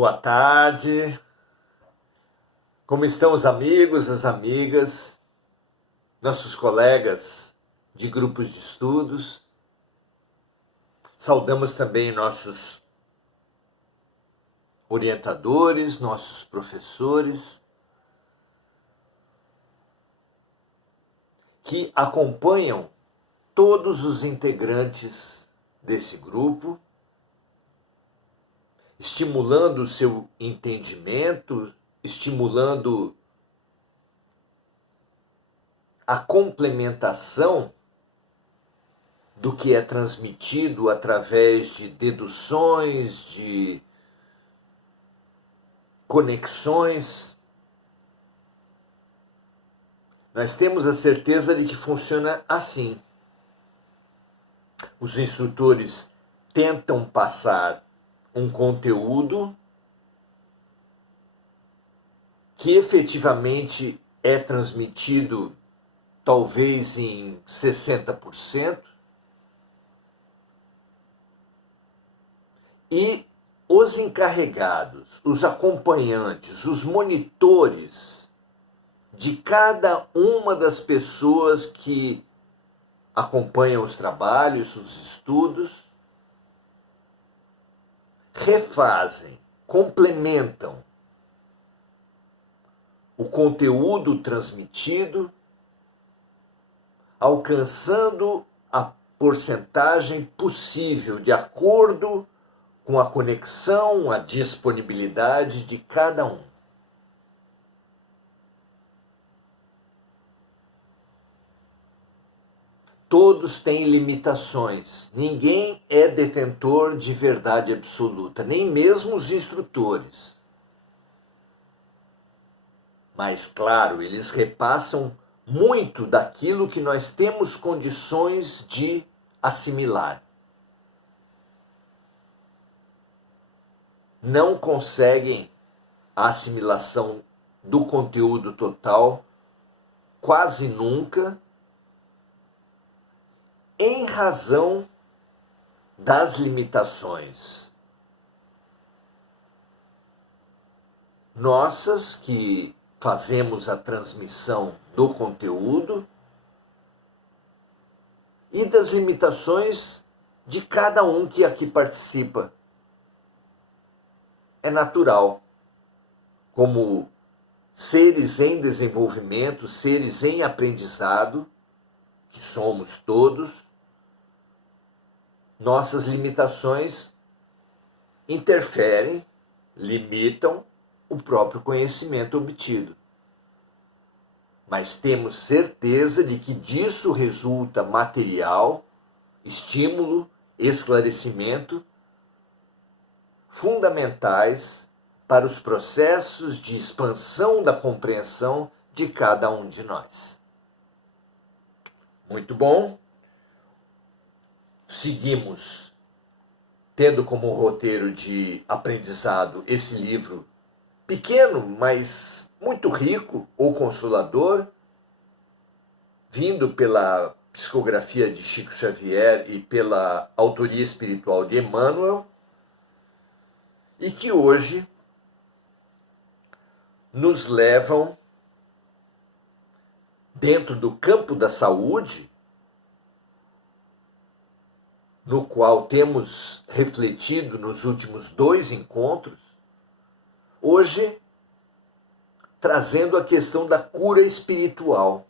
Boa tarde. Como estão os amigos, as amigas, nossos colegas de grupos de estudos? Saudamos também nossos orientadores, nossos professores, que acompanham todos os integrantes desse grupo, estimulando o seu entendimento, estimulando a complementação do que é transmitido através de deduções, de conexões. Nós temos a certeza de que funciona assim. Os instrutores tentam passar um conteúdo que efetivamente é transmitido talvez em 60%, e os encarregados, os acompanhantes, os monitores de cada uma das pessoas que acompanham os trabalhos, os estudos, refazem, complementam o conteúdo transmitido, alcançando a porcentagem possível de acordo com a conexão, a disponibilidade de cada um. Todos têm limitações. Ninguém é detentor de verdade absoluta, nem mesmo os instrutores. Mas, claro, eles repassam muito daquilo que nós temos condições de assimilar. Não conseguem a assimilação do conteúdo total, quase nunca, em razão das limitações nossas, que fazemos a transmissão do conteúdo, e das limitações de cada um que aqui participa. É natural, como seres em desenvolvimento, seres em aprendizado, que somos todos, nossas limitações interferem, limitam o próprio conhecimento obtido. Mas temos certeza de que disso resulta material, estímulo, esclarecimento, fundamentais para os processos de expansão da compreensão de cada um de nós. Muito bom. Seguimos tendo como roteiro de aprendizado esse livro pequeno, mas muito rico, O Consolador, vindo pela psicografia de Chico Xavier e pela autoria espiritual de Emmanuel, e que hoje nos levam, dentro do campo da saúde, no qual temos refletido nos últimos 2 encontros, hoje trazendo a questão da cura espiritual.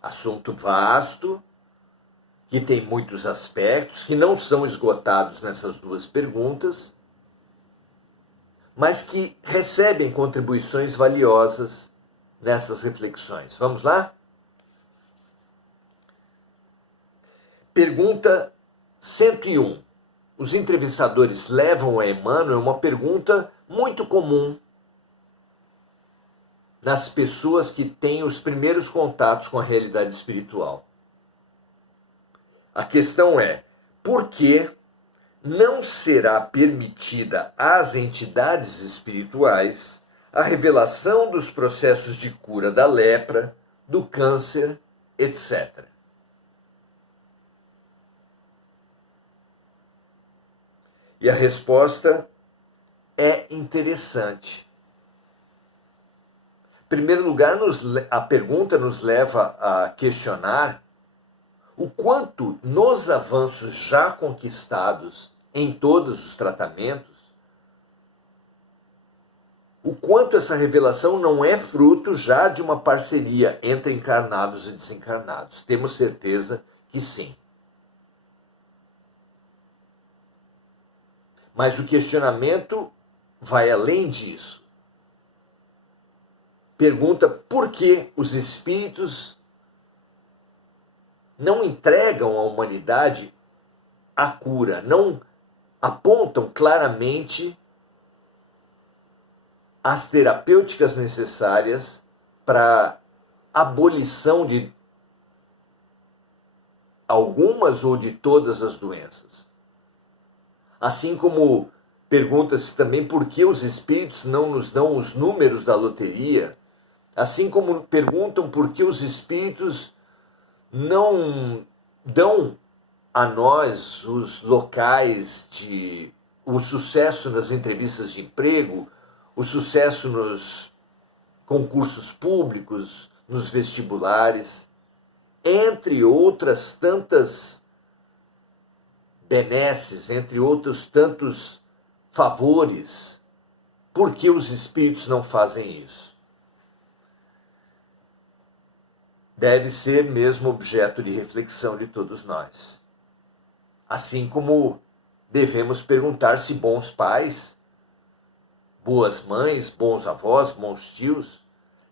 Assunto vasto, que tem muitos aspectos, que não são esgotados nessas 2 perguntas, mas que recebem contribuições valiosas nessas reflexões. Vamos lá? Pergunta 101. Os entrevistadores levam a Emmanuel uma pergunta muito comum nas pessoas que têm os primeiros contatos com a realidade espiritual. A questão é: por que não será permitida às entidades espirituais a revelação dos processos de cura da lepra, do câncer, etc.? E a resposta é interessante. Em primeiro lugar, a pergunta nos leva a questionar o quanto nos avanços já conquistados em todos os tratamentos, o quanto essa revelação não é fruto já de uma parceria entre encarnados e desencarnados. Temos certeza que sim. Mas o questionamento vai além disso. Pergunta por que os espíritos não entregam à humanidade a cura, não apontam claramente as terapêuticas necessárias para a abolição de algumas ou de todas as doenças. Assim como pergunta-se também por que os espíritos não nos dão os números da loteria, assim como perguntam por que os espíritos não dão a nós os locais de o sucesso nas entrevistas de emprego, o sucesso nos concursos públicos, nos vestibulares, entre outras tantas benesses, entre outros tantos favores. Por que os espíritos não fazem isso? Deve ser mesmo objeto de reflexão de todos nós. Assim como devemos perguntar se bons pais, boas mães, bons avós, bons tios,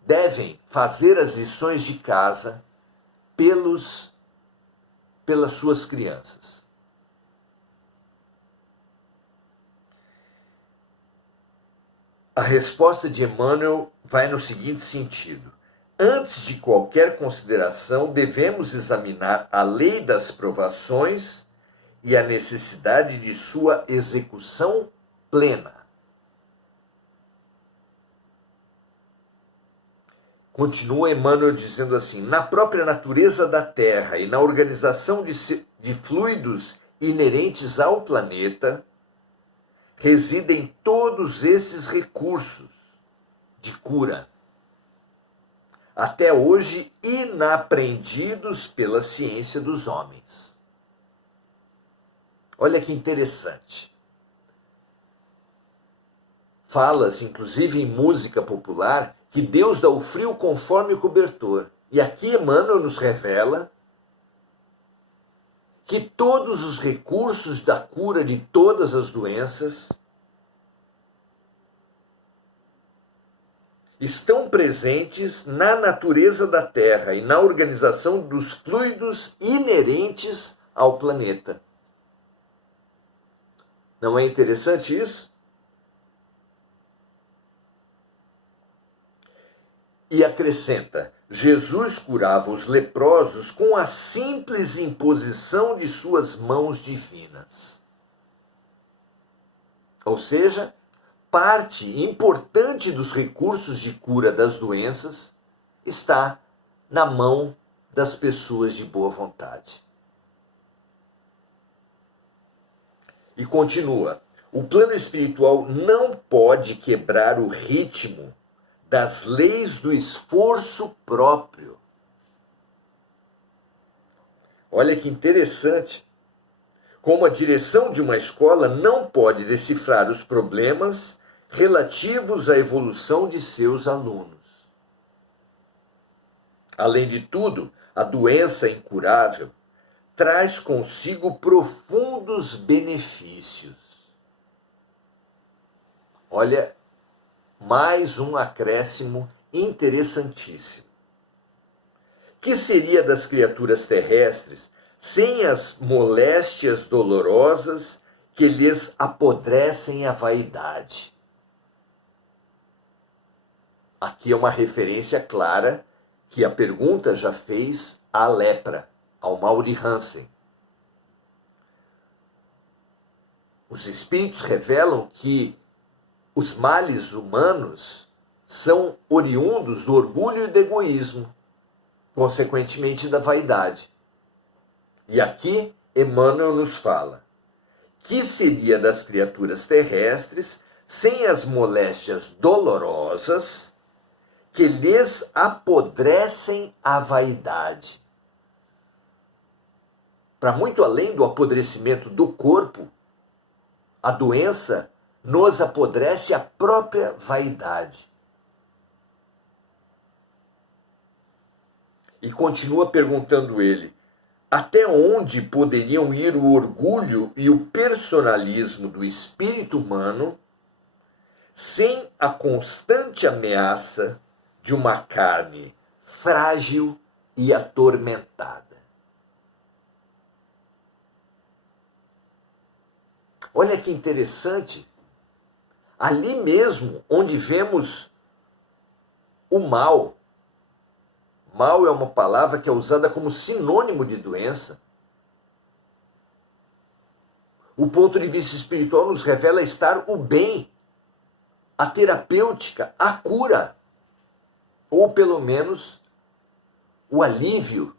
devem fazer as lições de casa pelas suas crianças. A resposta de Emmanuel vai no seguinte sentido: antes de qualquer consideração, devemos examinar a lei das provações e a necessidade de sua execução plena. Continua Emmanuel dizendo assim: na própria natureza da Terra e na organização de fluidos inerentes ao planeta, residem todos esses recursos de cura, até hoje inaprendidos pela ciência dos homens. Olha que interessante. Fala-se, inclusive em música popular, que Deus dá o frio conforme o cobertor. E aqui Emmanuel nos revela que todos os recursos da cura de todas as doenças estão presentes na natureza da Terra e na organização dos fluidos inerentes ao planeta. Não é interessante isso? E acrescenta: Jesus curava os leprosos com a simples imposição de suas mãos divinas. Ou seja, parte importante dos recursos de cura das doenças está na mão das pessoas de boa vontade. E continua: o plano espiritual não pode quebrar o ritmo das leis do esforço próprio. Olha que interessante. Como a direção de uma escola não pode decifrar os problemas relativos à evolução de seus alunos. Além de tudo, a doença incurável traz consigo profundos benefícios. Olha, mais um acréscimo interessantíssimo. Que seria das criaturas terrestres sem as moléstias dolorosas que lhes apodrecem a vaidade? Aqui é uma referência clara que a pergunta já fez à lepra, ao mal de Hansen. Os espíritos revelam que os males humanos são oriundos do orgulho e do egoísmo, consequentemente da vaidade. E aqui Emmanuel nos fala: que seria das criaturas terrestres sem as moléstias dolorosas que lhes apodrecem a vaidade. Para muito além do apodrecimento do corpo, a doença nos apodrece a própria vaidade. E continua perguntando ele, até onde poderiam ir o orgulho e o personalismo do espírito humano sem a constante ameaça de uma carne frágil e atormentada? Olha que interessante, ali mesmo onde vemos o mal. Mal é uma palavra que é usada como sinônimo de doença. O ponto de vista espiritual nos revela estar o bem, a terapêutica, a cura, ou pelo menos o alívio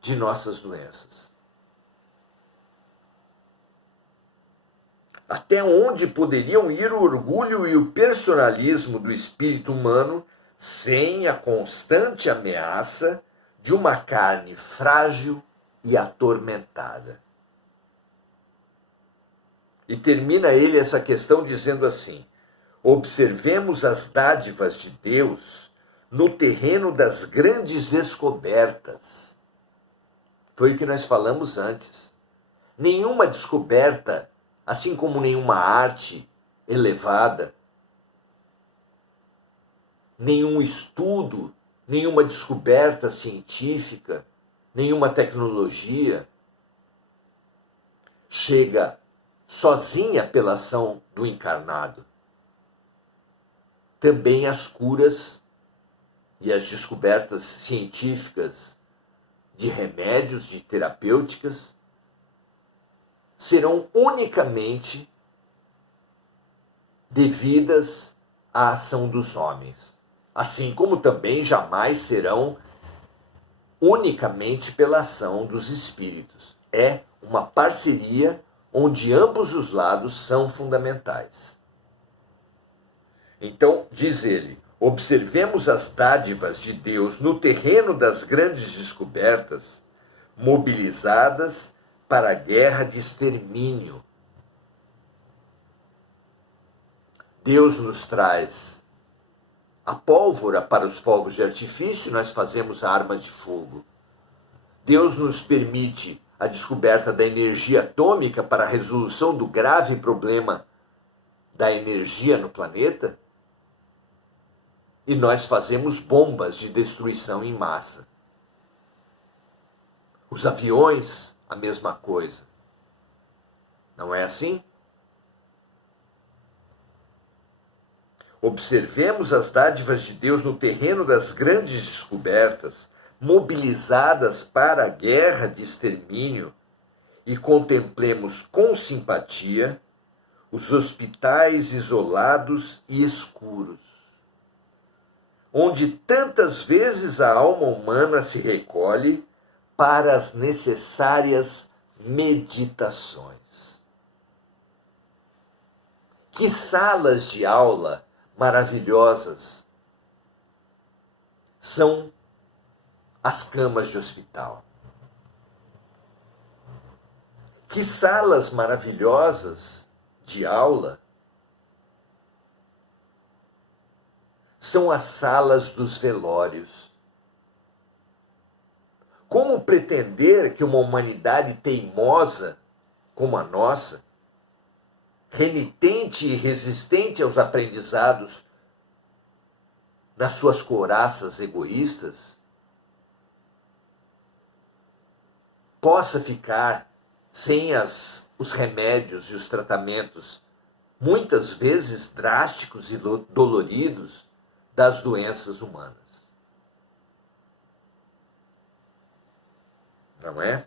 de nossas doenças. Até onde poderiam ir o orgulho e o personalismo do espírito humano sem a constante ameaça de uma carne frágil e atormentada? E termina ele essa questão dizendo assim: observemos as dádivas de Deus no terreno das grandes descobertas. Foi o que nós falamos antes. Nenhuma descoberta, assim como nenhuma arte elevada, nenhum estudo, nenhuma descoberta científica, nenhuma tecnologia chega sozinha pela ação do encarnado. Também as curas e as descobertas científicas de remédios, de terapêuticas, serão unicamente devidas à ação dos homens, assim como também jamais serão unicamente pela ação dos espíritos. É uma parceria onde ambos os lados são fundamentais. Então, diz ele, observemos as dádivas de Deus no terreno das grandes descobertas, mobilizadas para a guerra de extermínio. Deus nos traz a pólvora para os fogos de artifício e nós fazemos armas de fogo. Deus nos permite a descoberta da energia atômica para a resolução do grave problema da energia no planeta e nós fazemos bombas de destruição em massa. Os aviões, a mesma coisa. Não é assim? Observemos as dádivas de Deus no terreno das grandes descobertas, mobilizadas para a guerra de extermínio, e contemplemos com simpatia os hospitais isolados e escuros, onde tantas vezes a alma humana se recolhe para as necessárias meditações. Que salas de aula maravilhosas são as camas de hospital. Que salas maravilhosas de aula são as salas dos velórios. Como pretender que uma humanidade teimosa como a nossa, renitente e resistente aos aprendizados nas suas couraças egoístas, possa ficar sem os remédios e os tratamentos, muitas vezes drásticos e doloridos, das doenças humanas? Não é?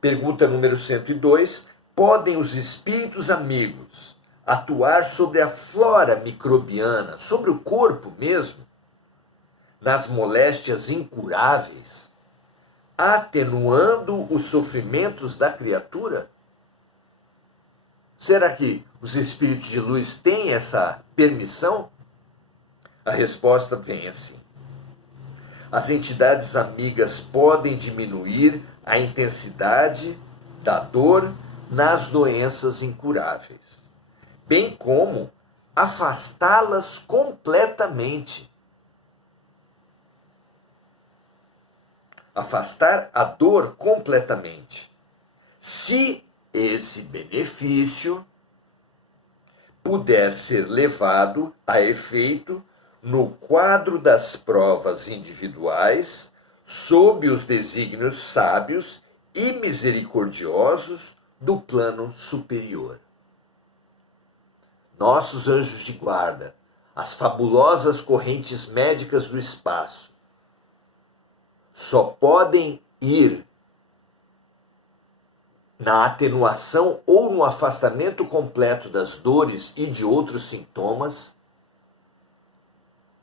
Pergunta número 102. Podem os espíritos amigos atuar sobre a flora microbiana, sobre o corpo mesmo, nas moléstias incuráveis, atenuando os sofrimentos da criatura? Será que os espíritos de luz têm essa permissão? A resposta vem assim. As entidades amigas podem diminuir a intensidade da dor nas doenças incuráveis, bem como afastá-las completamente. Afastar a dor completamente. Se esse benefício puder ser levado a efeito no quadro das provas individuais, sob os desígnios sábios e misericordiosos do plano superior. Nossos anjos de guarda, as fabulosas correntes médicas do espaço, só podem ir na atenuação ou no afastamento completo das dores e de outros sintomas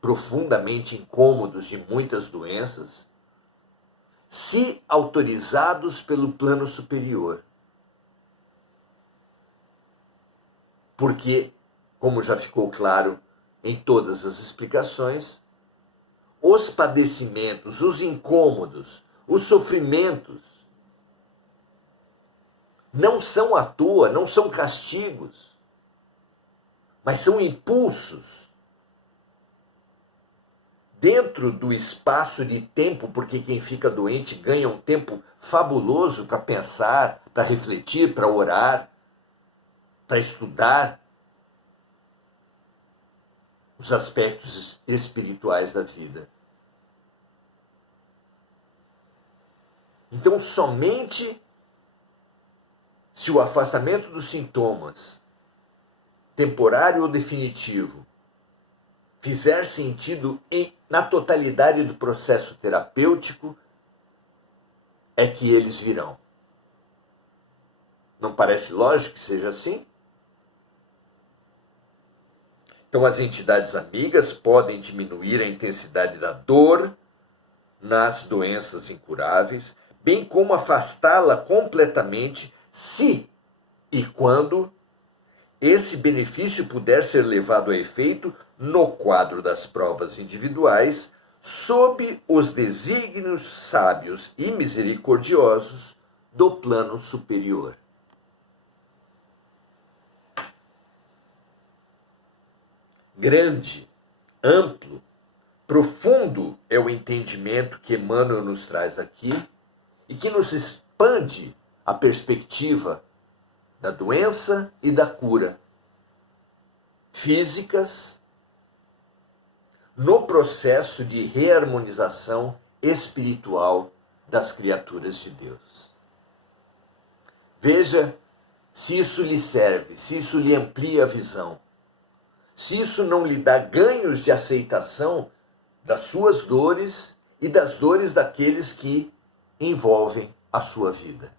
profundamente incômodos de muitas doenças, se autorizados pelo plano superior. Porque, como já ficou claro em todas as explicações, os padecimentos, os incômodos, os sofrimentos não são à toa, não são castigos, mas são impulsos dentro do espaço de tempo, porque quem fica doente ganha um tempo fabuloso para pensar, para refletir, para orar, para estudar os aspectos espirituais da vida. Então, somente se o afastamento dos sintomas, temporário ou definitivo, fizer sentido na totalidade do processo terapêutico, é que eles virão. Não parece lógico que seja assim? Então, as entidades amigas podem diminuir a intensidade da dor nas doenças incuráveis, bem como afastá-la completamente, se e quando esse benefício puder ser levado a efeito no quadro das provas individuais, sob os desígnios sábios e misericordiosos do plano superior. Grande, amplo, profundo é o entendimento que Emmanuel nos traz aqui e que nos expande a perspectiva da doença e da cura físicas no processo de reharmonização espiritual das criaturas de Deus. Veja se isso lhe serve, se isso lhe amplia a visão, se isso não lhe dá ganhos de aceitação das suas dores e das dores daqueles que envolvem a sua vida.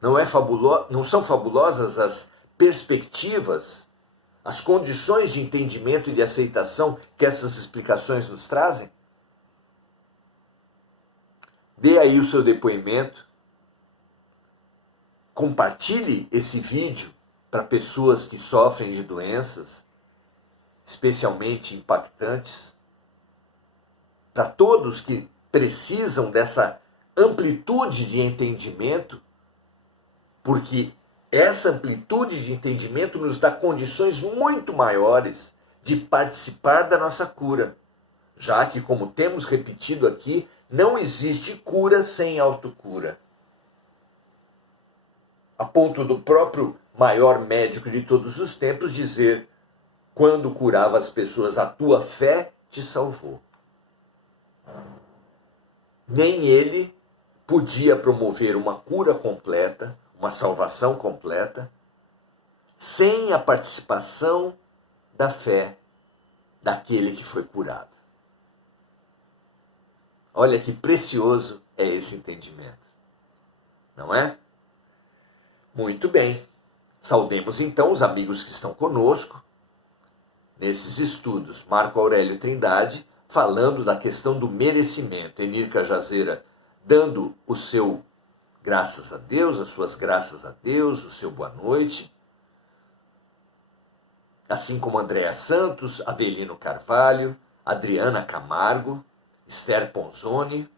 Não são fabulosas as perspectivas, as condições de entendimento e de aceitação que essas explicações nos trazem? Dê aí o seu depoimento, compartilhe esse vídeo para pessoas que sofrem de doenças, especialmente impactantes, para todos que precisam dessa amplitude de entendimento, porque essa amplitude de entendimento nos dá condições muito maiores de participar da nossa cura, já que, como temos repetido aqui, não existe cura sem autocura. A ponto do próprio maior médico de todos os tempos dizer, quando curava as pessoas, a tua fé te salvou. Nem ele podia promover uma cura completa, uma salvação completa, sem a participação da fé daquele que foi curado. Olha que precioso é esse entendimento, não é? Muito bem. Saudemos então os amigos que estão conosco nesses estudos. Marco Aurélio Trindade, falando da questão do merecimento. Enir Cajazeira dando o seu graças a Deus, as suas graças a Deus, o seu boa noite. Assim como Andréa Santos, Avelino Carvalho, Adriana Camargo, Esther Ponzoni,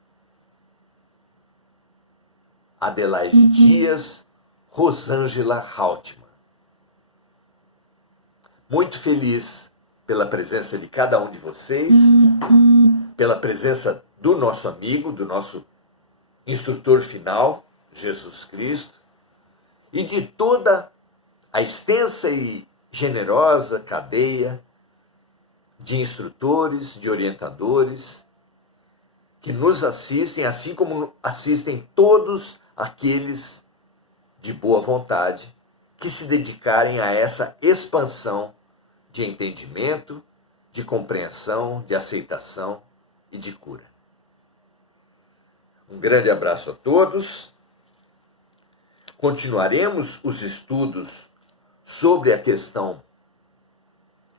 Adelaide Dias, Rosângela Haltman. Muito feliz pela presença de cada um de vocês, pela presença do nosso amigo, do nosso instrutor final, Jesus Cristo, e de toda a extensa e generosa cadeia de instrutores, de orientadores, que nos assistem, assim como assistem todos aqueles de boa vontade que se dedicarem a essa expansão de entendimento, de compreensão, de aceitação e de cura. Um grande abraço a todos. Continuaremos os estudos sobre a questão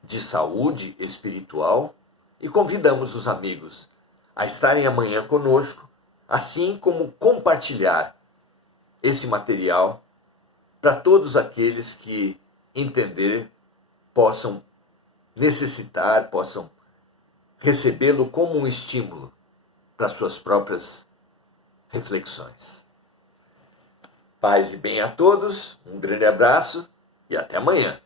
de saúde espiritual e convidamos os amigos a estarem amanhã conosco, assim como compartilhar esse material para todos aqueles que entender possam necessitar, possam recebê-lo como um estímulo para suas próprias reflexões. Paz e bem a todos, um grande abraço e até amanhã.